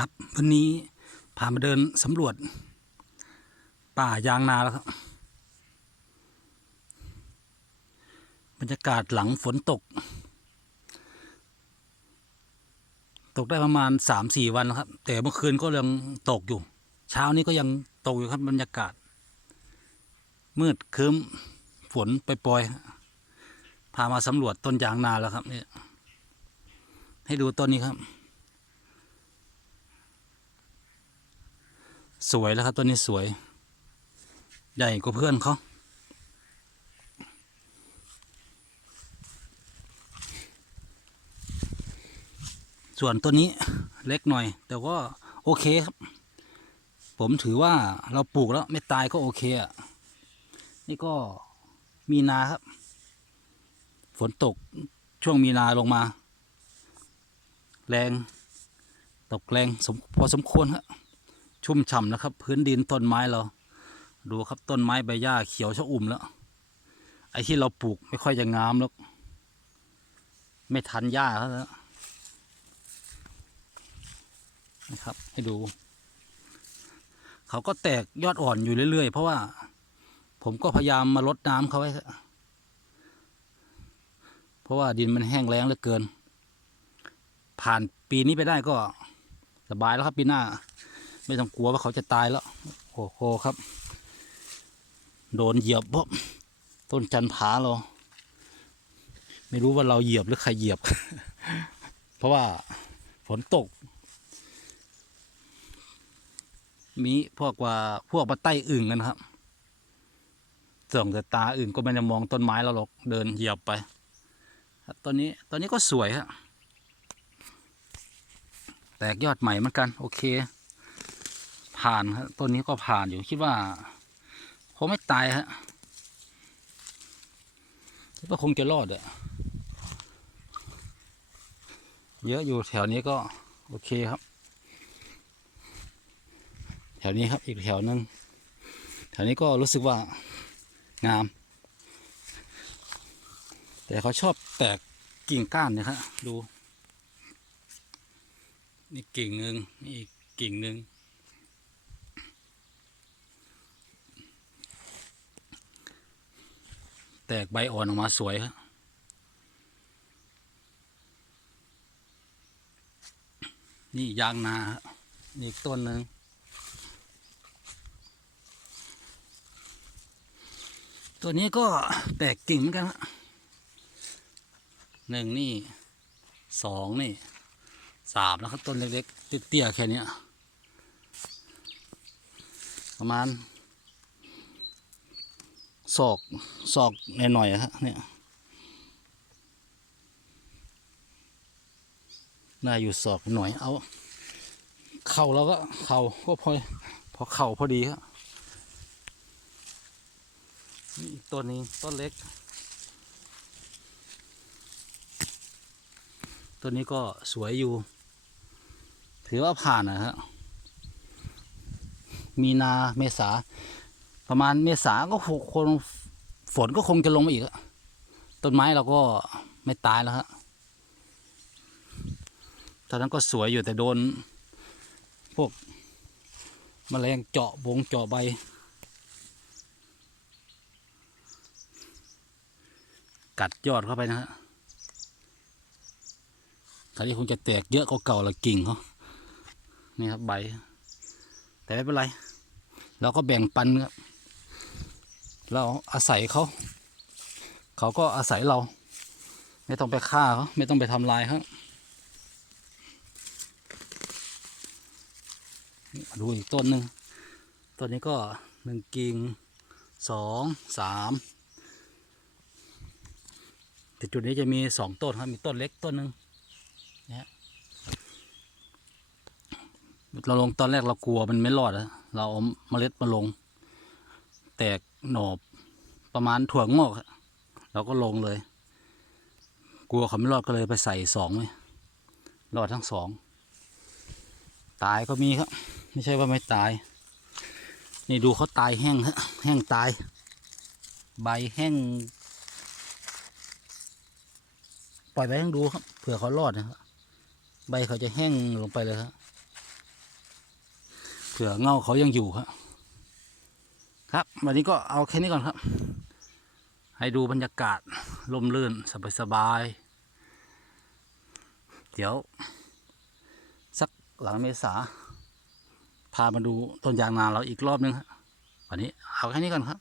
ครับวันนี้พามาเดินสำรวจ ป่ายางนาแล้วครับ บรรยากาศหลังฝนตก ตกได้ประมาณสามสี่วันแล้วครับ แต่เมื่อคืนก็ยังตกอยู่ เช้านี้ก็ยังตกอยู่ครับบรรยากาศ มืดครึ้มฝนปล่อยๆพามาสำรวจต้นยางนาแล้วครับเนี่ยให้ดูต้นนี้ครับ สวยแล้วครับต้นนี้สวย ใหญ่กว่าเพื่อนเขาส่วนต้นนี้เล็กหน่อย แต่ก็โอเคครับ ผมถือว่าเราปลูกแล้วไม่ตายก็โอเคอะนี่ก็มีนาครับ ฝนตกช่วงมีนาลงมา แรง ตกแรงสมพอสมควรครับ ชุ่มฉ่ำนะครับ พื้นดินต้นไม้เรา ดูครับต้นไม้ใบหญ้าเขียวชะอุ่มแล้ว ไอ้ที่เราปลูกไม่ค่อยจะงามแล้วไม่ทันหญ้าเขาแล้วนะครับ ให้ดู เขาก็แตกยอดอ่อนอยู่เรื่อย ๆ เพราะว่า ผมก็พยายามมาลดน้ำเขาไว้เพราะว่าดินมันแห้งแล้งเหลือเกิน ผ่านปีนี้ไปได้ก็สบายแล้วครับปีหน้า ไม่ต้องกลัวว่าเขาจะตายแล้วโอ้โหครับ โดนเหยียบเพราะต้นจันผาเรา ไม่รู้ว่าเราเหยียบหรือใครเหยียบ เพราะว่าฝนตก มีพวกว่าพวกมาไต้อึ่งกันครับส่องแต่ตาอื่นก็ไม่ได้มองต้นไม้เราหรอกเดินเหยียบไปต้นนี้ต้นนี้ก็สวยครับแตกยอดใหม่เหมือนกัน โอเค ผ่านครับต้นนี้ก็ผ่านอยู่คิดว่าคงไม่ตายฮะคิดว่าคงจะรอดอะเยอะอยู่แถวนี้ก็โอเคครับ แถวนี้ครับอีกแถวนึงแถวนี้ก็รู้สึกว่างาม แต่เขาชอบแตกกิ่งก้านนี่ยครับดู นี่กิ่งหนึ่งนี่อีกกิ่งหนึ่ง แตกใบอ่อนออกมาสวยครับนี่ยางนาฮะนี่อีกต้นหนึ่งตัวนี้ก็แตกกิ่งเหมือนกันหนึ่งนี่สองนี่สามนะครับต้นเล็กๆเตี้ยๆแค่เนี้ยประมาณ ศอกศอกหน่อยๆอะฮะเนี่ยน่าอยู่ศอกหน่อยเอา เข่าเราก็เข่าก็พอพอเข่าพอดีครับนี่ต้นนี้ต้นเล็กต้นนี้ก็สวยอยู่ ถือว่าผ่านนะฮะมีนาเมษา ประมาณเมษาก็คงคงฝนก็คงจะลงมาอีกต้นไม้เราก็ไม่ตายแล้วฮะตอนนั้นก็สวยอยู่แต่โดน พวกมแมลงเจาะวงเจาะใบ กัดยอดเข้าไปนะฮะตอนนี้คงจะแตกเยอะกว่าเก่าละกิ่งเขานี่ครับใบ แต่ไม่เป็นไร เราก็แบ่งปันครับ เราอาศัยเขา เขาก็อาศัยเรา ไม่ต้องไปฆ่าเขาไม่ต้องไปทำลายเขาดูอีกต้นหนึ่งต้นนี้ก็หนึ่งกิ่งสองสามแต่จุดนี้จะมีสองต้นครับ มีต้นเล็กต้นหนึ่งนะฮะเราลงตอนแรกเรากลัวมันไม่รอดอะเราเอาเมล็ดมาลง แตก หนอบประมาณถั่วงอกเราก็ลงเลย กลัวเขาไม่รอดก็เลยไปใส่สองเลยรอดทั้งสองตายก็มีครับ ไม่ใช่ว่าไม่ตาย นี่ดูเขาตายแห้งฮะแห้งตาย ใบแห้ง ปล่อยไปให้ดูครับเผื่อเขารอดนะครับใบเขาจะแห้งลงไปเลยครับเผื่อเงาเขายังอยู่ครับ ครับ วันนี้ก็เอาแค่นี้ก่อนครับ ให้ดูบรรยากาศลมลื่นสบายๆเดี๋ยว สักหลังเมษา พามาดูต้นยางนาเราอีกรอบนึงครับวันนี้เอาแค่นี้ก่อนครับ